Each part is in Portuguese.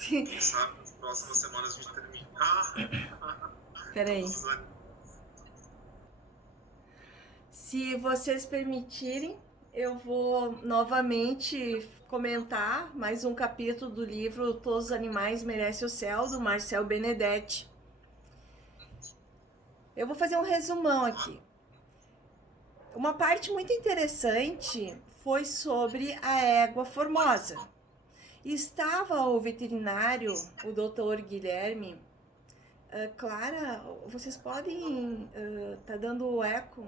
Quem sabe nas próximas semanas a gente termina. Peraí. Todos os animes. Se vocês permitirem, eu vou novamente comentar mais um capítulo do livro Todos os Animais Merecem o Céu, do Marcel Benedetti. Eu vou fazer um resumão aqui. Uma parte muito interessante foi sobre a égua formosa. Estava o veterinário, o doutor Guilherme. Clara, vocês podem. Tá dando eco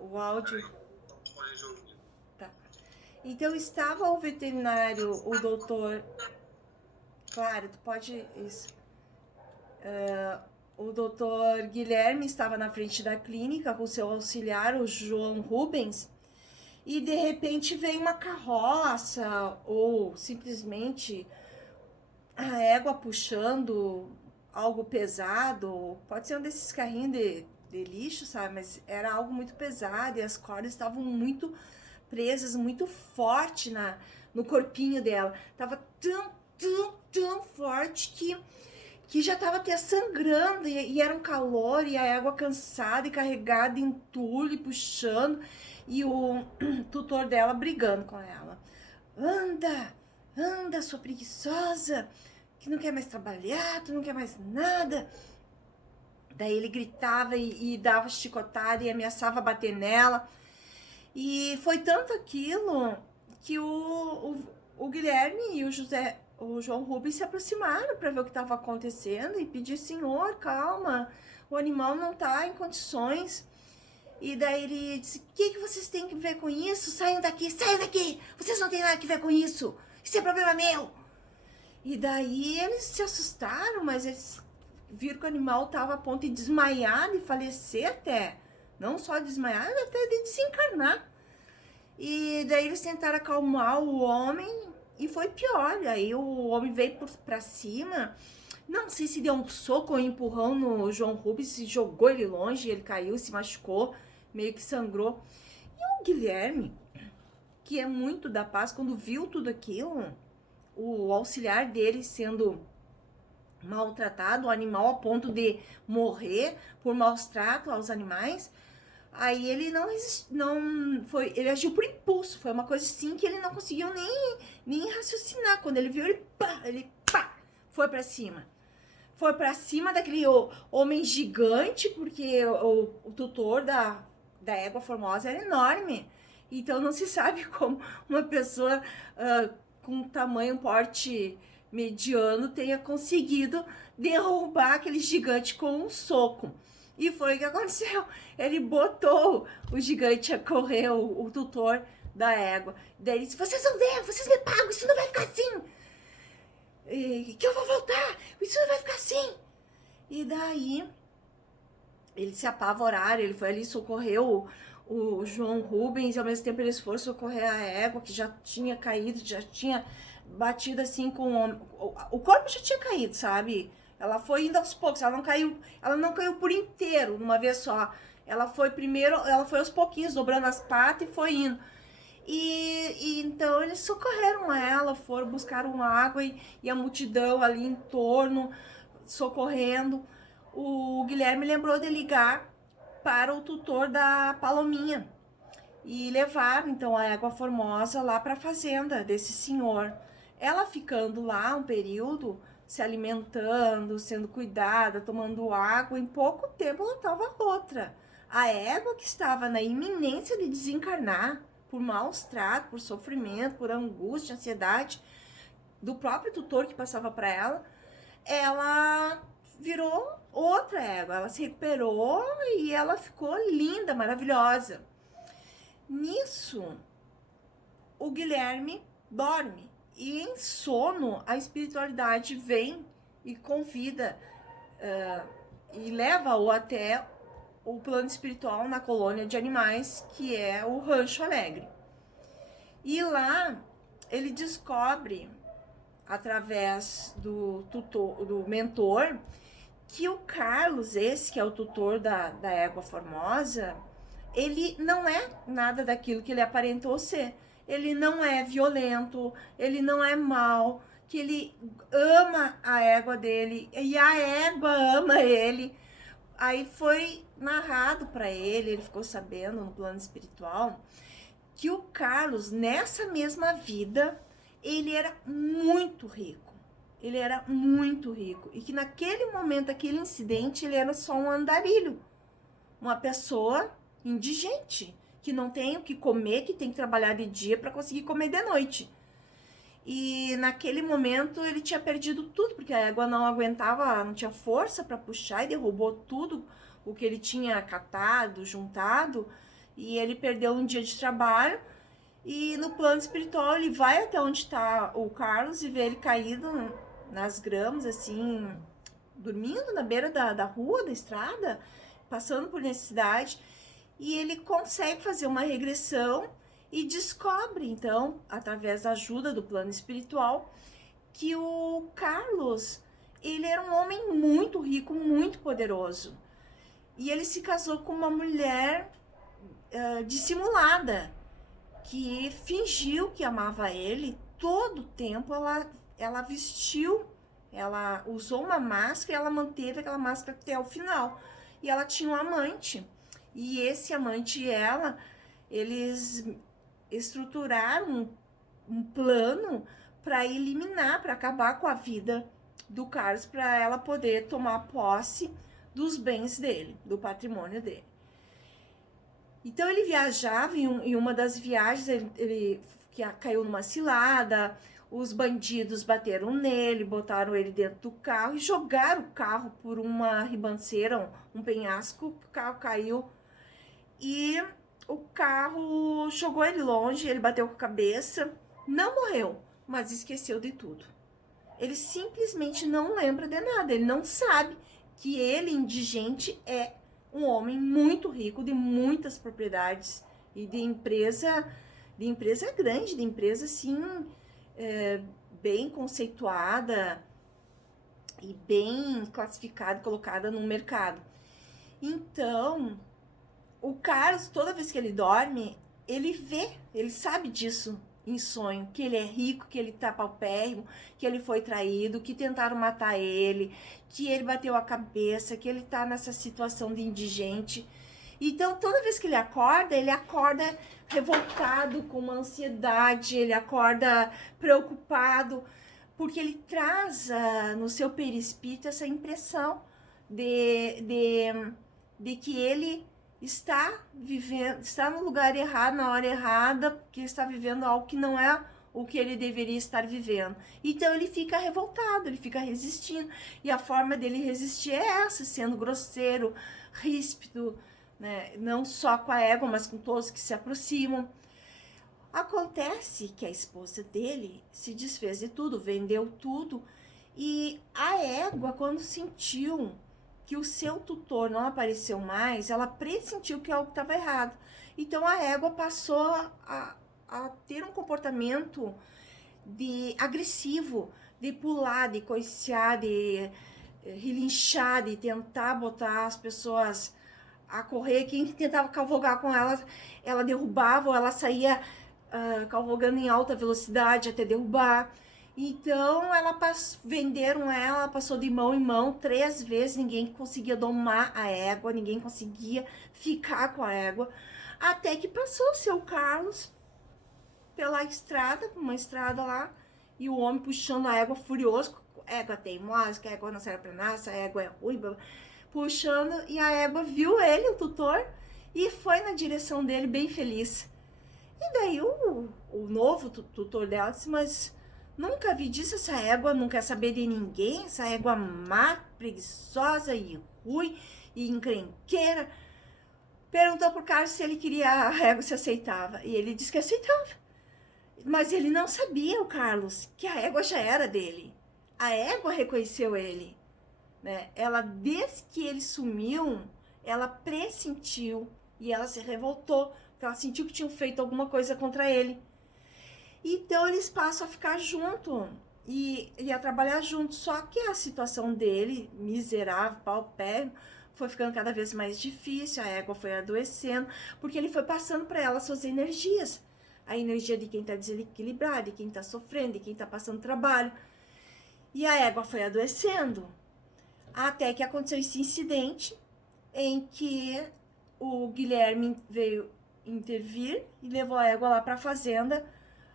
o áudio. Peraí, então fone de ouvido. Tá. Então estava o veterinário, o doutor. Clara, tu pode. Isso. O doutor Guilherme estava na frente da clínica com seu auxiliar, o João Rubens, e de repente vem uma carroça ou simplesmente a égua puxando algo pesado. Pode ser um desses carrinhos de lixo, sabe? Mas era algo muito pesado e as cordas estavam muito presas, muito forte no corpinho dela. Tava tão forte que já tava até sangrando e era um calor e a égua cansada e carregada, entulho, puxando e o tutor dela brigando com ela. Anda, sua preguiçosa, que não quer mais trabalhar, tu não quer mais nada. Daí ele gritava e dava chicotada e ameaçava bater nela. E foi tanto aquilo que o Guilherme e o João Rubens se aproximaram para ver o que estava acontecendo e pedir: senhor, calma, o animal não está em condições. E daí ele disse: o que vocês têm que ver com isso? Saiam daqui, vocês não têm nada que ver com isso, isso é problema meu. E daí eles se assustaram, mas eles viram que o animal estava a ponto de desmaiar, de falecer até. Não só desmaiar, até de desencarnar. E daí eles tentaram acalmar o homem e foi pior. Aí o homem veio pra cima. Não sei se deu um soco ou um empurrão no João Rubens e jogou ele longe. Ele caiu, se machucou, meio que sangrou. E o Guilherme, que é muito da paz, quando viu tudo aquilo, o auxiliar dele sendo maltratado, o animal a ponto de morrer por maus tratos aos animais, aí ele não foi, ele agiu por impulso, foi uma coisa assim que ele não conseguiu nem raciocinar. Quando ele viu, ele foi para cima. Foi para cima daquele homem gigante, porque o tutor da égua formosa era enorme. Então não se sabe como uma pessoa com tamanho, porte mediano tenha conseguido derrubar aquele gigante com um soco. E foi o que aconteceu. Ele botou o gigante a correr, o tutor da égua. Daí ele disse: vocês vão ver, vocês me pagam, isso não vai ficar assim. Que eu vou voltar, isso não vai ficar assim. E daí eles se apavoraram, ele foi ali, socorreu o João Rubens, e ao mesmo tempo eles foram socorrer a égua, que já tinha caído, já tinha batido assim com o corpo já tinha caído, sabe? Ela foi indo aos poucos, ela não caiu por inteiro, numa vez só. Ela foi primeiro, ela foi aos pouquinhos, dobrando as patas e foi indo. E então eles socorreram ela, foram buscar água e a multidão ali em torno, socorrendo. O Guilherme lembrou de ligar para o tutor da Palominha e levaram então a égua formosa lá para a fazenda desse senhor. Ela ficando lá um período, se alimentando, sendo cuidada, tomando água, em pouco tempo ela estava outra. A égua que estava na iminência de desencarnar por maus tratos, por sofrimento, por angústia, ansiedade do próprio tutor que passava para ela virou outra égua. Ela se recuperou e ela ficou linda, maravilhosa. Nisso, o Guilherme dorme e em sono a espiritualidade vem e convida e leva-o até o plano espiritual na colônia de animais, que é o Rancho Alegre. E lá ele descobre, através do tutor, do mentor, que o Carlos, esse que é o tutor da égua formosa, ele não é nada daquilo que ele aparentou ser. Ele não é violento, ele não é mau. que ele ama a égua dele e a égua ama ele. Aí foi narrado para ele ficou sabendo no plano espiritual que o Carlos, nessa mesma vida, ele era muito rico. Ele era muito rico. E que naquele momento, aquele incidente, ele era só um andarilho. Uma pessoa indigente, que não tem o que comer, que tem que trabalhar de dia para conseguir comer de noite. E naquele momento ele tinha perdido tudo, porque a égua não aguentava, não tinha força para puxar e derrubou tudo o que ele tinha catado, juntado, e ele perdeu um dia de trabalho. E no plano espiritual ele vai até onde está o Carlos e vê ele caído nas gramas, assim, dormindo na beira da rua, da estrada, passando por necessidade. E ele consegue fazer uma regressão e descobre, então, através da ajuda do plano espiritual, que o Carlos, ele era um homem muito rico, muito poderoso. E ele se casou com uma mulher dissimulada, que fingiu que amava ele. Todo o tempo ela vestiu, ela usou uma máscara e ela manteve aquela máscara até o final. E ela tinha um amante. E esse amante e ela, eles estruturaram um plano para eliminar, para acabar com a vida do Carlos, para ela poder tomar posse dos bens dele, do patrimônio dele. Então ele viajava, em uma das viagens ele caiu numa cilada, os bandidos bateram nele, botaram ele dentro do carro e jogaram o carro por uma ribanceira, um penhasco, o carro caiu e o carro jogou ele longe, ele bateu com a cabeça, não morreu, mas esqueceu de tudo. Ele simplesmente não lembra de nada, ele não sabe que ele, indigente, é um homem muito rico, de muitas propriedades e de empresa grande, de empresa assim, bem conceituada e bem classificada, colocada no mercado. Então, o Carlos, toda vez que ele dorme, ele sabe disso em sonho, que ele é rico, que ele tá paupérrimo, que ele foi traído, que tentaram matar ele, que ele bateu a cabeça, que ele tá nessa situação de indigente. Então, toda vez que ele acorda revoltado, com uma ansiedade, ele acorda preocupado, porque ele traz no seu perispírito essa impressão de que ele está no lugar errado, na hora errada, porque está vivendo algo que não é o que ele deveria estar vivendo. Então ele fica revoltado, ele fica resistindo. E a forma dele resistir é essa, sendo grosseiro, ríspido, né? Não só com a égua, mas com todos que se aproximam. Acontece que a esposa dele se desfez de tudo, vendeu tudo. E a égua, quando sentiu que o seu tutor não apareceu mais, ela pressentiu que algo estava errado. Então a égua passou a ter um comportamento agressivo, de pular, de coicear, de relinchar, de tentar botar as pessoas a correr. Quem tentava cavalgar com ela, ela derrubava, ou ela saía cavalgando em alta velocidade até derrubar. Então, venderam ela, passou de mão em mão 3 vezes, ninguém conseguia domar a égua, ninguém conseguia ficar com a égua, até que passou o seu Carlos pela estrada, uma estrada lá, e o homem puxando a égua furioso, égua teimosa, que a égua não serve pra nada, essa égua é ruim, puxando, e a égua viu ele, o tutor, e foi na direção dele bem feliz. E daí o novo tutor dela disse, mas nunca vi disso, essa égua não quer saber de ninguém, essa égua má, preguiçosa e ruim e encrenqueira. Perguntou pro Carlos se ele queria a égua, se aceitava. E ele disse que aceitava. Mas ele não sabia, o Carlos, que a égua já era dele. A égua reconheceu ele, né? Ela, desde que ele sumiu, ela pressentiu e ela se revoltou, porque ela sentiu que tinham feito alguma coisa contra ele. Então eles passam a ficar junto e a trabalhar junto. Só que a situação dele, miserável, paupérrimo, foi ficando cada vez mais difícil. A égua foi adoecendo, porque ele foi passando para ela suas energias. a energia de quem está desequilibrado, de quem está sofrendo, de quem está passando trabalho. E a égua foi adoecendo, até que aconteceu esse incidente em que o Guilherme veio intervir e levou a égua lá para a fazenda,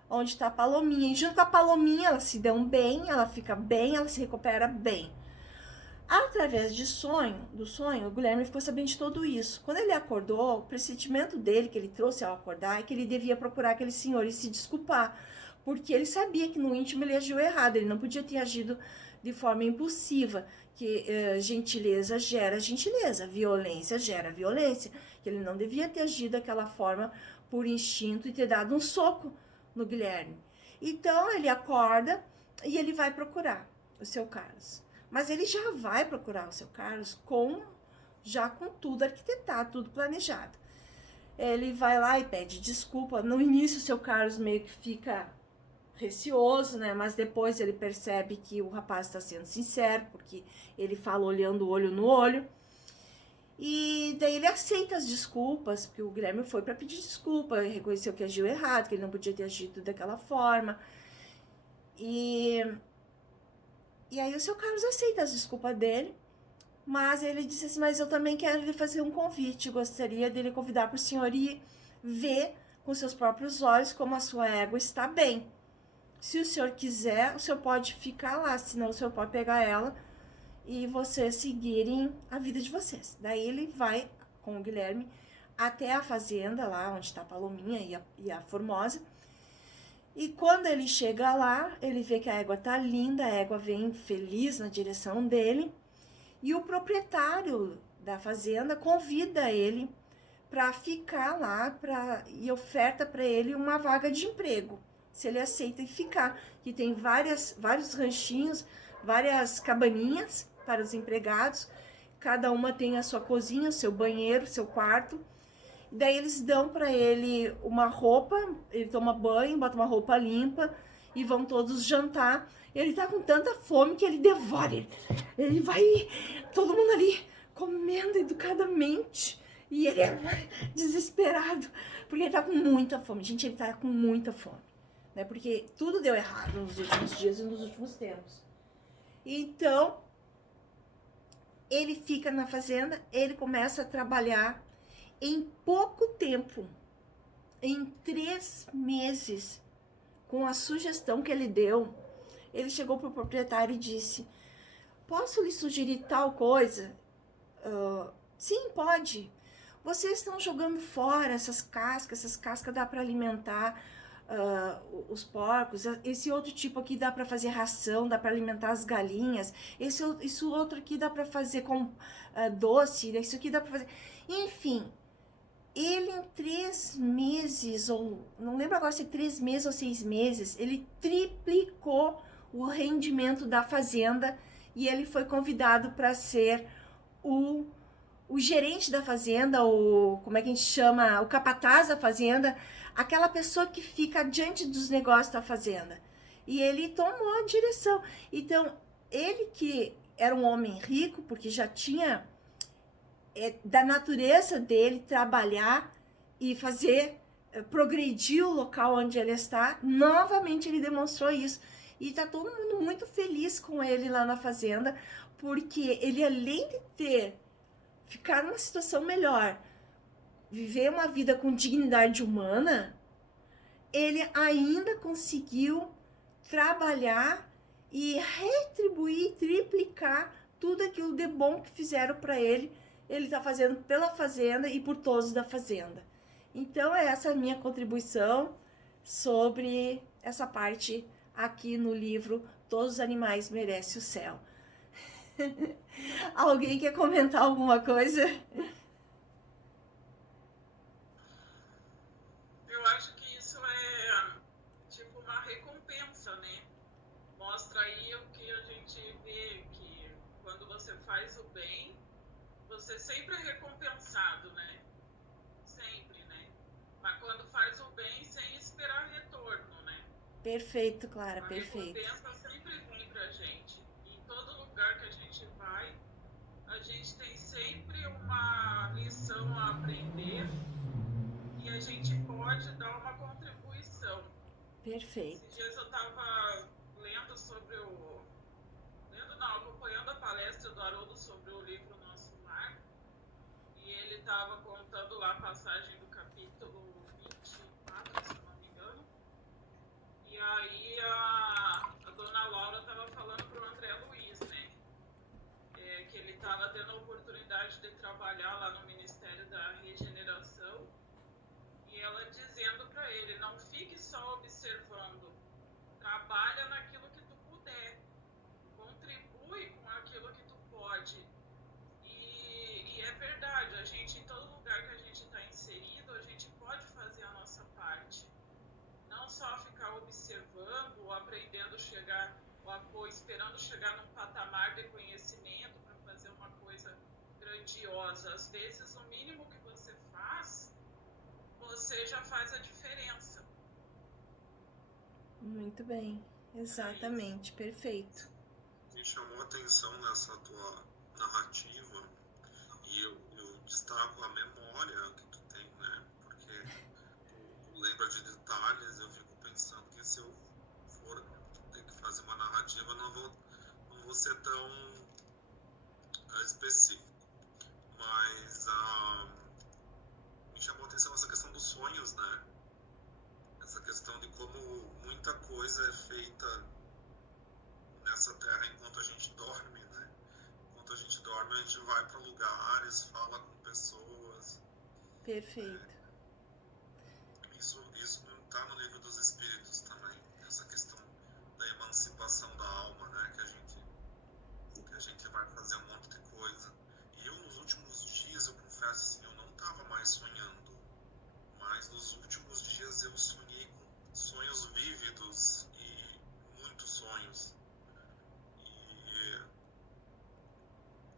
onde está a Palominha. E junto com a Palominha, elas se dão bem, ela fica bem, ela se recupera bem. Através do sonho, o Guilherme ficou sabendo de tudo isso. Quando ele acordou, o pressentimento dele, que ele trouxe ao acordar, é que ele devia procurar aquele senhor e se desculpar, porque ele sabia que no íntimo ele agiu errado, ele não podia ter agido de forma impulsiva, que gentileza gera gentileza, violência gera violência, que ele não devia ter agido daquela forma por instinto e ter dado um soco no Guilherme. Então ele acorda e ele vai procurar o seu Carlos. Mas ele já vai procurar o seu Carlos já com tudo arquitetado, tudo planejado. Ele vai lá e pede desculpa. No início o seu Carlos meio que fica receoso, né? Mas depois ele percebe que o rapaz está sendo sincero, porque ele fala olhando o olho no olho. E daí ele aceita as desculpas, porque o Guilherme foi para pedir desculpa, reconheceu que agiu errado, que ele não podia ter agido daquela forma. E aí o seu Carlos aceita as desculpas dele, mas ele disse assim, mas eu também quero lhe fazer um convite, gostaria de lhe convidar para o senhor ir ver com seus próprios olhos como a sua égua está bem. Se o senhor quiser, o senhor pode ficar lá, senão o senhor pode pegar ela e vocês seguirem a vida de vocês. Daí ele vai com o Guilherme até a fazenda, lá onde está a Palominha e a Formosa. E quando ele chega lá, ele vê que a égua tá linda, a égua vem feliz na direção dele. E o proprietário da fazenda convida ele para ficar lá e oferta para ele uma vaga de emprego, se ele aceita ficar. Que tem vários ranchinhos, várias cabaninhas para os empregados, cada uma tem a sua cozinha, o seu banheiro, o seu quarto. Daí eles dão para ele uma roupa, ele toma banho, bota uma roupa limpa e vão todos jantar. Ele tá com tanta fome que ele devora. Ele vai, todo mundo ali comendo educadamente. E ele é desesperado, porque ele tá com muita fome. Gente, ele tá com muita fome, né? Porque tudo deu errado nos últimos dias e nos últimos tempos. Então, ele fica na fazenda, ele começa a trabalhar. Em pouco tempo, em 3 meses, com a sugestão que ele deu, ele chegou para o proprietário e disse, posso lhe sugerir tal coisa? Sim, pode. Vocês estão jogando fora essas cascas dá para alimentar os porcos, esse outro tipo aqui dá para fazer ração, dá para alimentar as galinhas, esse outro aqui dá para fazer com doce, isso aqui dá para fazer... Enfim, ele em 3 meses, ou não lembro agora se 3 meses ou 6 meses, ele triplicou o rendimento da fazenda e ele foi convidado para ser o gerente da fazenda, como é que a gente chama, o capataz da fazenda, aquela pessoa que fica diante dos negócios da fazenda. E ele tomou a direção. Então, ele que era um homem rico, porque já tinha da natureza dele trabalhar e fazer progredir o local onde ele está, novamente ele demonstrou isso. E tá todo mundo muito feliz com ele lá na fazenda, porque ele, além de ficar numa situação melhor, viver uma vida com dignidade humana, ele ainda conseguiu trabalhar e retribuir, triplicar tudo aquilo de bom que fizeram para ele. Ele está fazendo pela fazenda e por todos da fazenda. Então, essa é a minha contribuição sobre essa parte aqui no livro Todos os Animais Merecem o Céu. Alguém quer comentar alguma coisa? Eu acho que isso é tipo uma recompensa, né? Mostra aí o que a gente vê, que quando você faz o bem, você sempre é recompensado, né? Sempre, né? Mas quando faz o bem sem esperar retorno, né? Perfeito, Clara, perfeito. A recompensa sempre vem pra gente. Em todo lugar que a gente vai, a gente tem sempre uma lição a aprender e a gente pode dar uma contribuição regeneração. Perfeito. Esses dias eu estava lendo acompanhando a palestra do Haroldo sobre o livro Nosso Lar, e ele estava contando lá a passagem do capítulo 24, se eu não me engano, e aí a dona Laura estava falando para o André Luiz, né, que ele estava tendo a oportunidade de trabalhar lá no Ministério da Regeneração, e ela dizendo para ele, não fique só observando, trabalha naquilo que tu puder, contribui com aquilo que tu pode. E é verdade, a gente, em todo lugar que a gente está inserido, a gente pode fazer a nossa parte. Não só ficar observando ou aprendendo ou esperando chegar num patamar de conhecimento para fazer uma coisa grandiosa. Às vezes, o mínimo que você faz, você já faz a diferença. Muito bem. Exatamente. Perfeito. Me chamou a atenção nessa tua narrativa e eu destaco a memória que tu tem, né? Porque tu lembra de detalhes, eu fico pensando que se eu for ter que fazer uma narrativa, não vou ser tão específico. Mas me chamou a atenção essa questão dos sonhos, né? Essa questão de como muita coisa é feita nessa terra enquanto a gente dorme, né? Enquanto a gente dorme, a gente vai para lugares, fala com pessoas. Perfeito. Isso está no livro dos Espíritos também, essa questão da emancipação da alma, né? Que a gente vai fazer um monte de coisa. E eu, nos últimos dias, eu confesso assim, eu não estava mais sonhando, mas nos últimos dias eu sonhei com sonhos vívidos e muitos sonhos.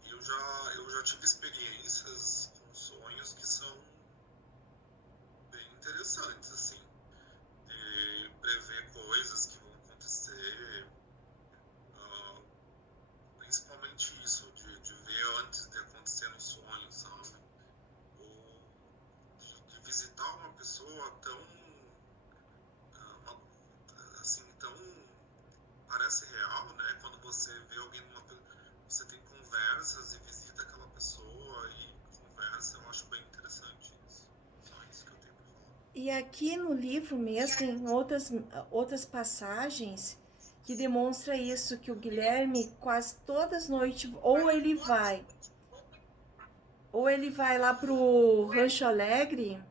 E eu já tive experiências com sonhos que são bem interessantes, assim, de prever coisas que vão acontecer, principalmente isso, de ver antes de acontecer no sonho, sabe? Ou de visitar uma pessoa tão, assim, tão, parece real, né? Quando você vê alguém você tem conversas e visita aquela pessoa e conversa, eu acho bem interessante isso. Só isso que eu tenho pra falar. E aqui no livro mesmo tem outras passagens que demonstra isso, que o Guilherme quase todas as noites, ou ele vai lá pro Rancho Alegre,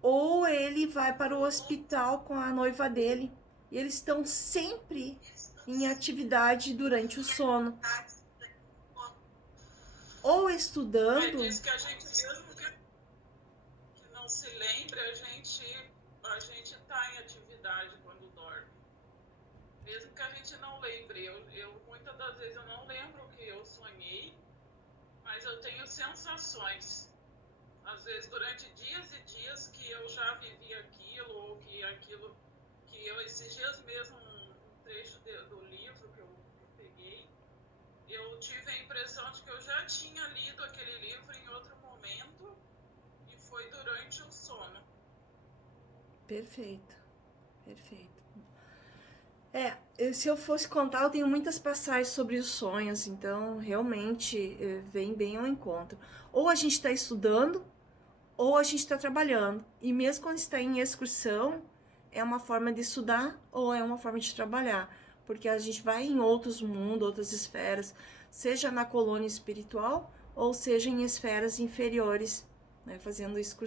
ou ele vai para o hospital com a noiva dele. E eles estão sempre em atividade durante o sono. Ou estudando. Diz que a gente, mesmo que não se lembre, a gente está em atividade quando dorme. Mesmo que a gente não lembre. Eu muitas das vezes eu não lembro o que eu sonhei, mas eu tenho sensações. Às vezes durante dias e dias que eu já vivi aquilo, ou que esses dias mesmo, um trecho do livro que eu peguei, eu tive a impressão de que eu já tinha lido aquele livro em outro momento e foi durante o sono. Perfeito. Se eu fosse contar, eu tenho muitas passagens sobre os sonhos, então realmente vem bem ao encontro. Ou a gente está estudando, ou a gente está trabalhando. E mesmo quando está em excursão, é uma forma de estudar ou é uma forma de trabalhar. Porque a gente vai em outros mundos, outras esferas, seja na colônia espiritual ou seja em esferas inferiores, né, fazendo excursão.